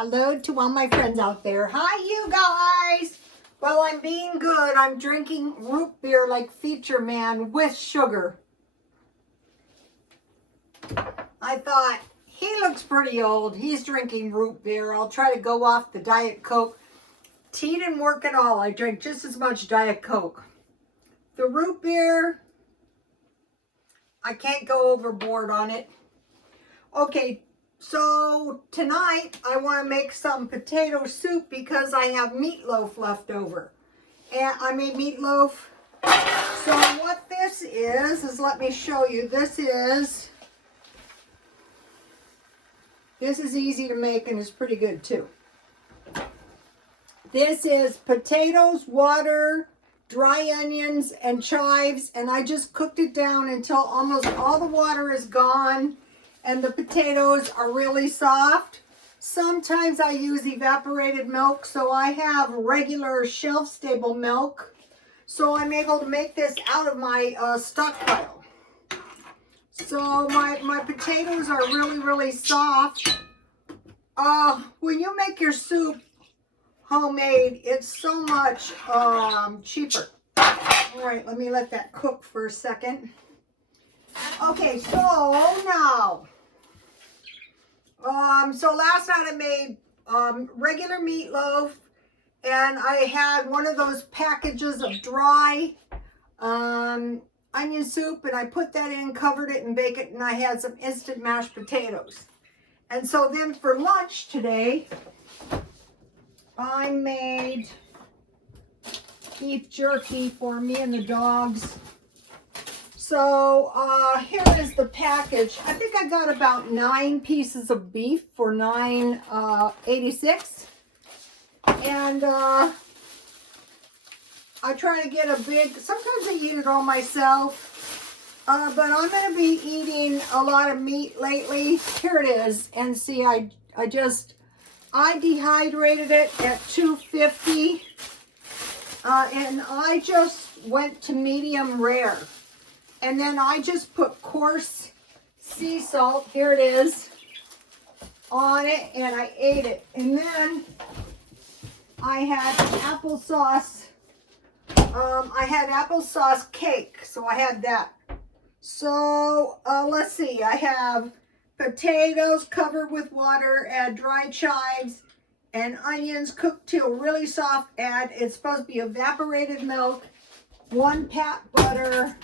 Hello to all my friends out there. Hi, you guys. Well, I'm being good. I'm drinking root beer like Feature Man with sugar. I thought, he looks pretty old. He's drinking root beer. I'll try to go off the Diet Coke. Tea didn't work at all. I drank just as much Diet Coke. The root beer, I can't go overboard on it. Okay, so tonight I want to make some potato soup because I have meatloaf left over. And I made meatloaf. So what this is let me show you. This is easy to make and it's pretty good too. This is potatoes, water, dry onions, and chives. And I just cooked it down until almost all the water is gone and the potatoes are really soft. Sometimes I use evaporated milk, so I have regular shelf-stable milk. So I'm able to make this out of my stockpile. So my potatoes are really, really soft. When you make your soup homemade, it's so much cheaper. All right, let me let that cook for a second. Okay, so now, so last night I made regular meatloaf, and I had one of those packages of dry onion soup, and I put that in, covered it, and baked it, and I had some instant mashed potatoes. And so then for lunch today, I made beef jerky for me and the dogs. So here is the package. I think I got about 9 pieces of beef for $9.86. And I try to get a big, sometimes I eat it all myself. But I'm going to be eating a lot of meat lately. Here it is. And see, I dehydrated it at 250. And I just went to medium rare. And then I just put coarse sea salt, here it is, on it, and I ate it. And then I had applesauce. I had applesauce cake, so I had that. So let's see, I have potatoes covered with water, add dry chives, and onions cooked till really soft. Add, it's supposed to be evaporated milk, 1 pat butter.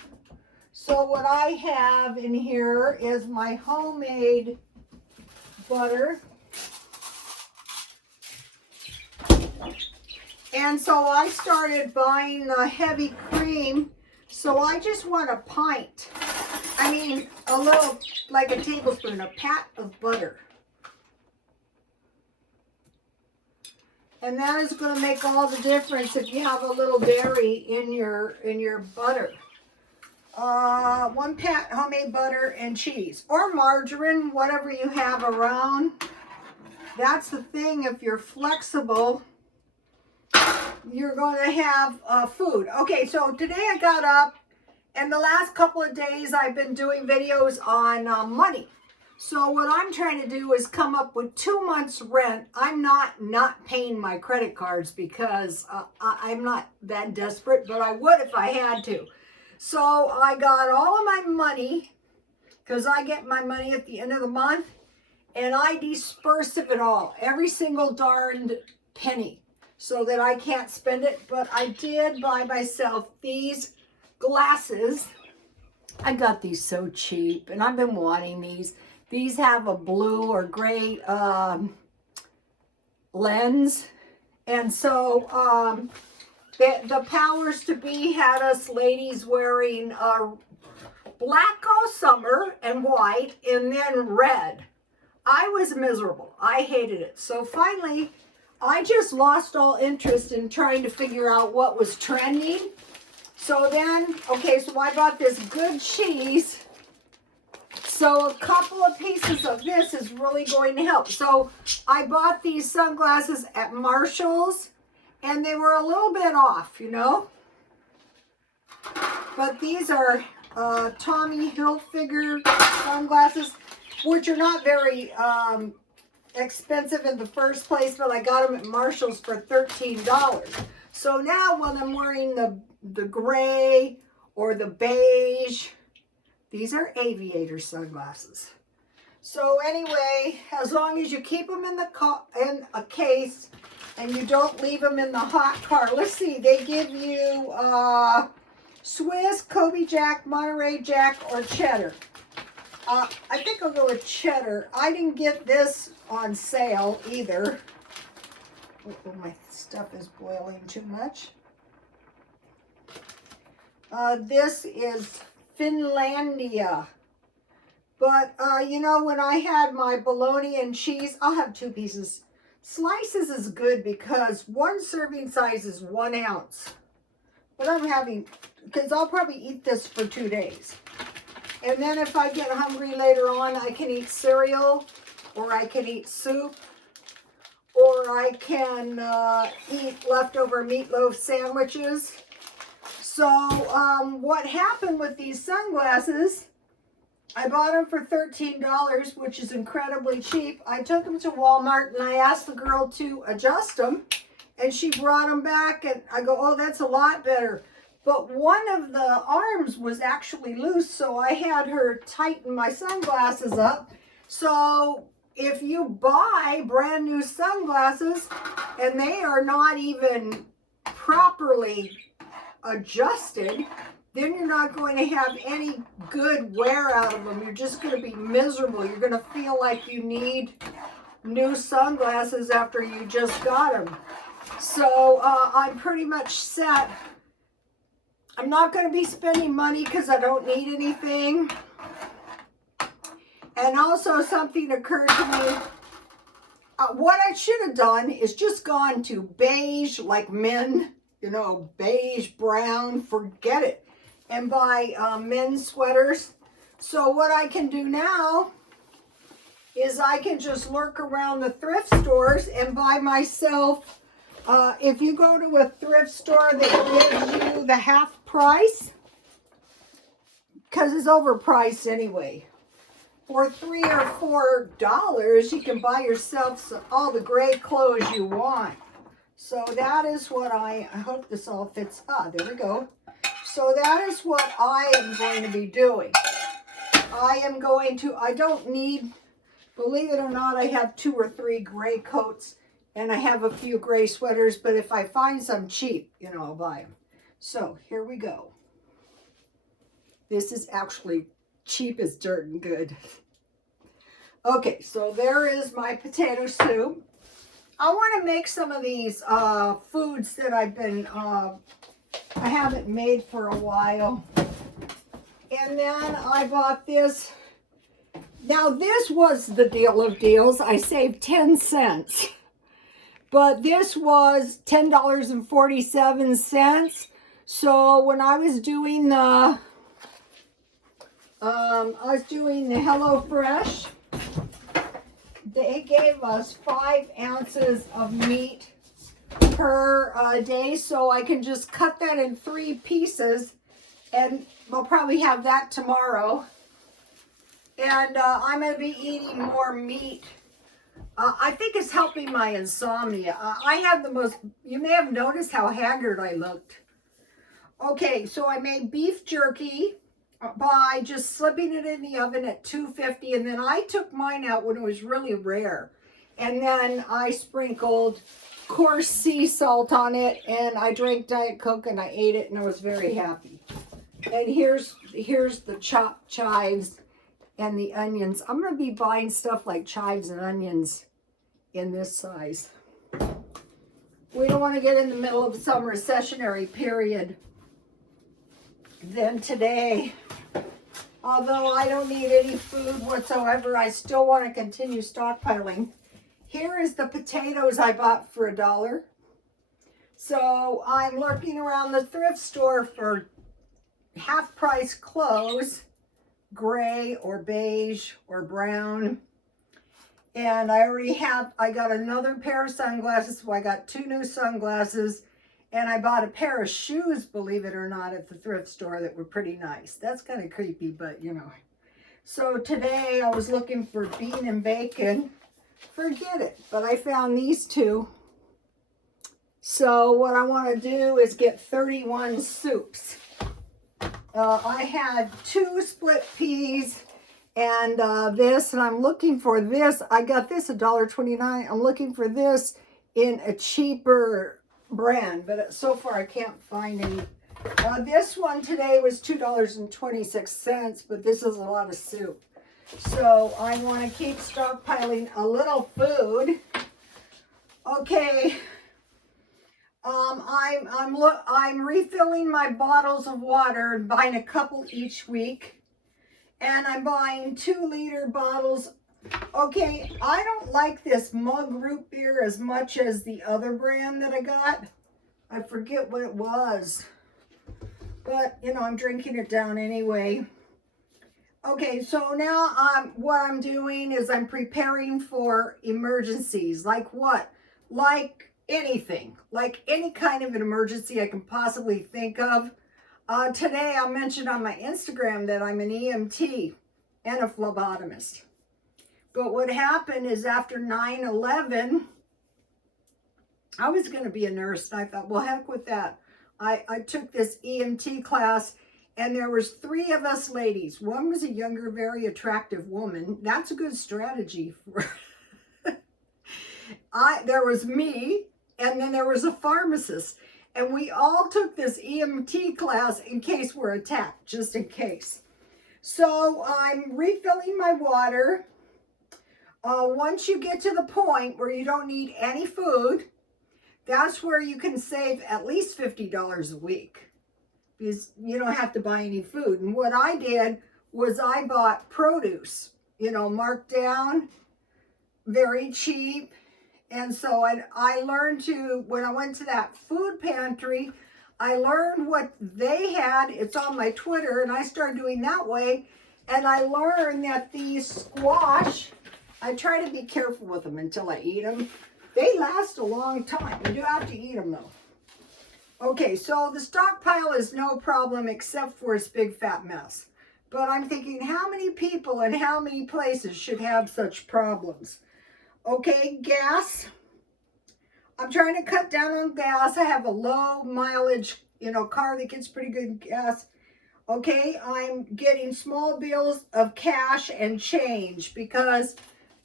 So what I have in here is my homemade butter. And so I started buying the heavy cream. So I just want a pint. I mean, a little, like a tablespoon, a pat of butter. And that is going to make all the difference if you have a little dairy in your butter. 1 pat homemade butter and cheese, or margarine, whatever you have around. That's the thing, if you're flexible, you're going to have food. Okay, so today I got up, and the last couple of days I've been doing videos on money. So what I'm trying to do is come up with 2 months rent. I'm not paying my credit cards because I'm not that desperate, but I would if I had to. So I got all of my money, because I get my money at the end of the month, and I disperse of it all, every single darned penny, so that I can't spend it. But I did buy myself these glasses. I got these so cheap, and I've been wanting these. These have a blue or gray lens, and so the powers to be had us ladies wearing black all summer and white, and then red. I was miserable. I hated it. So finally, I just lost all interest in trying to figure out what was trending. So then, okay, so I bought this good cheese. So a couple of pieces of this is really going to help. So I bought these sunglasses at Marshall's, and they were a little bit off, you know. But these are Tommy Hilfiger sunglasses, which are not very expensive in the first place, but I got them at Marshall's for $13. So now when I'm wearing the gray or the beige, these are aviator sunglasses. So anyway, as long as you keep them in a case and you don't leave them in the hot car. Let's see, they give you Swiss, Kobe Jack, Monterey Jack, or cheddar. I think I'll go with cheddar. I didn't get this on sale either. Oh, my stuff is boiling too much. This is Finlandia. But, you know, when I had my bologna and cheese, I'll have 2 pieces. Slices is good because 1 serving size is 1 ounce. But I'm having, because I'll probably eat this for 2 days. And then if I get hungry later on, I can eat cereal, or I can eat soup, or I can eat leftover meatloaf sandwiches. So what happened with these sunglasses, I bought them for $13, which is incredibly cheap. I took them to Walmart and I asked the girl to adjust them, and she brought them back, and I go, oh, that's a lot better. But one of the arms was actually loose, so I had her tighten my sunglasses up. So if you buy brand new sunglasses and they are not even properly adjusted, then you're not going to have any good wear out of them. You're just going to be miserable. You're going to feel like you need new sunglasses after you just got them. So I'm pretty much set. I'm not going to be spending money because I don't need anything. And also something occurred to me. What I should have done is just gone to beige, like men, you know, beige, brown, forget it, and buy men's sweaters. So what I can do now is I can just lurk around the thrift stores and buy myself, if you go to a thrift store that gives you the half price, because it's overpriced anyway, for $3 or $4, you can buy yourself all the gray clothes you want. So that is what I hope this all fits. There we go. So that is what I am going to be doing. I don't need, believe it or not, I have 2 or 3 gray coats and I have a few gray sweaters, but if I find some cheap, you know, I'll buy them. So here we go. This is actually cheap as dirt and good. Okay, so there is my potato soup. I want to make some of these foods that I've been, I haven't made for a while. And then I bought this. Now this was the deal of deals. I saved 10 cents. But this was $10.47. So when I was doing the HelloFresh, they gave us 5 ounces of meat per day, so I can just cut that in 3 pieces, and we'll probably have that tomorrow. And I'm going to be eating more meat. I think it's helping my insomnia. I had the most, you may have noticed how haggard I looked. Okay, so I made beef jerky by just slipping it in the oven at 250, and then I took mine out when it was really rare. And then I sprinkled coarse sea salt on it, and I drank Diet Coke, and I ate it, and I was very happy. And here's the chopped chives and the onions. I'm going to be buying stuff like chives and onions in this size. We don't want to get in the middle of some recessionary period. Then today, although I don't need any food whatsoever, I still want to continue stockpiling. Here is the potatoes I bought for $1. So I'm lurking around the thrift store for half-price clothes, gray or beige or brown. And I got another pair of sunglasses, so I got 2 new sunglasses. And I bought a pair of shoes, believe it or not, at the thrift store that were pretty nice. That's kind of creepy, but you know. So today I was looking for bean and bacon. forget it. But I found these two. So what I want to do is get 31 soups. I had 2 split peas and this, and I'm looking for this. I got this $1.29. I'm looking for this in a cheaper brand, but so far I can't find any. This one today was $2.26, but this is a lot of soup. So I want to keep stockpiling a little food. Okay. I'm refilling my bottles of water and buying a couple each week. And I'm buying 2-liter bottles. Okay, I don't like this mug root beer as much as the other brand that I got. I forget what it was. But, you know, I'm drinking it down anyway. Okay, so now what I'm doing is I'm preparing for emergencies. Like what? Like anything. Like any kind of an emergency I can possibly think of. Today I mentioned on my Instagram that I'm an EMT and a phlebotomist. But what happened is after 9/11, I was going to be a nurse. And I thought, well, heck with that. I took this EMT class, and there was 3 of us ladies. One was a younger, very attractive woman. That's a good strategy. There was me, and then there was a pharmacist. And we all took this EMT class in case we're attacked, just in case. So I'm refilling my water. Once you get to the point where you don't need any food, that's where you can save at least $50 a week, because you don't have to buy any food. And what I did was I bought produce, you know, marked down, very cheap. And so I learned to, when I went to that food pantry, I learned what they had. It's on my Twitter, and I started doing that way. And I learned that these squash, I try to be careful with them until I eat them. They last a long time. You do have to eat them, though. Okay, so the stockpile is no problem except for this big fat mess. But I'm thinking, how many people and how many places should have such problems? Okay, gas. I'm trying to cut down on gas. I have a low mileage, you know, car that gets pretty good gas. Okay, I'm getting small bills of cash and change because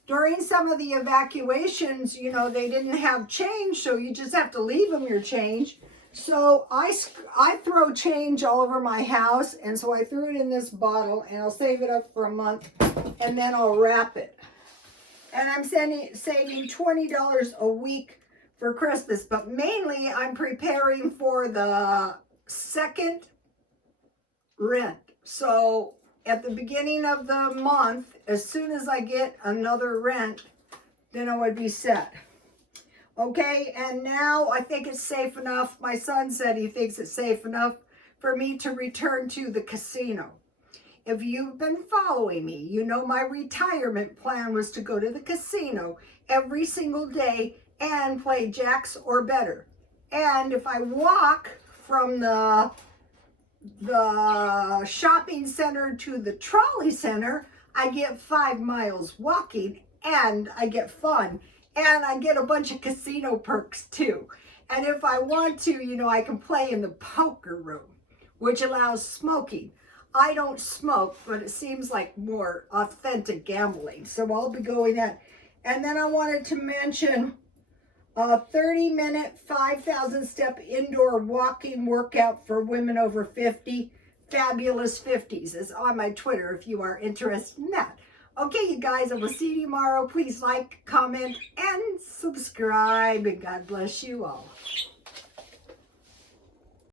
during some of the evacuations, you know, they didn't have change, so you just have to leave them your change. So I throw change all over my house, and so I threw it in this bottle, and I'll save it up for a month, and then I'll wrap it. And I'm saving $20 a week for Christmas, but mainly I'm preparing for the second rent. So at the beginning of the month, as soon as I get another rent, then I would be set. Okay, and now I think it's safe enough. My son said he thinks it's safe enough for me to return to the casino. If you've been following me, you know my retirement plan was to go to the casino every single day and play jacks or better. And if I walk from the shopping center to the trolley center, I get 5 miles walking, and I get fun, and I get a bunch of casino perks too. And if I want to, you know, I can play in the poker room, which allows smoking. I don't smoke, but it seems like more authentic gambling, so I'll be going that. And then I wanted to mention a 30-minute, 5,000 step indoor walking workout for women over 50, Fabulous 50s. It's on my Twitter if you are interested in that. Okay, you guys, I will see you tomorrow. Please like, comment, and subscribe, and God bless you all.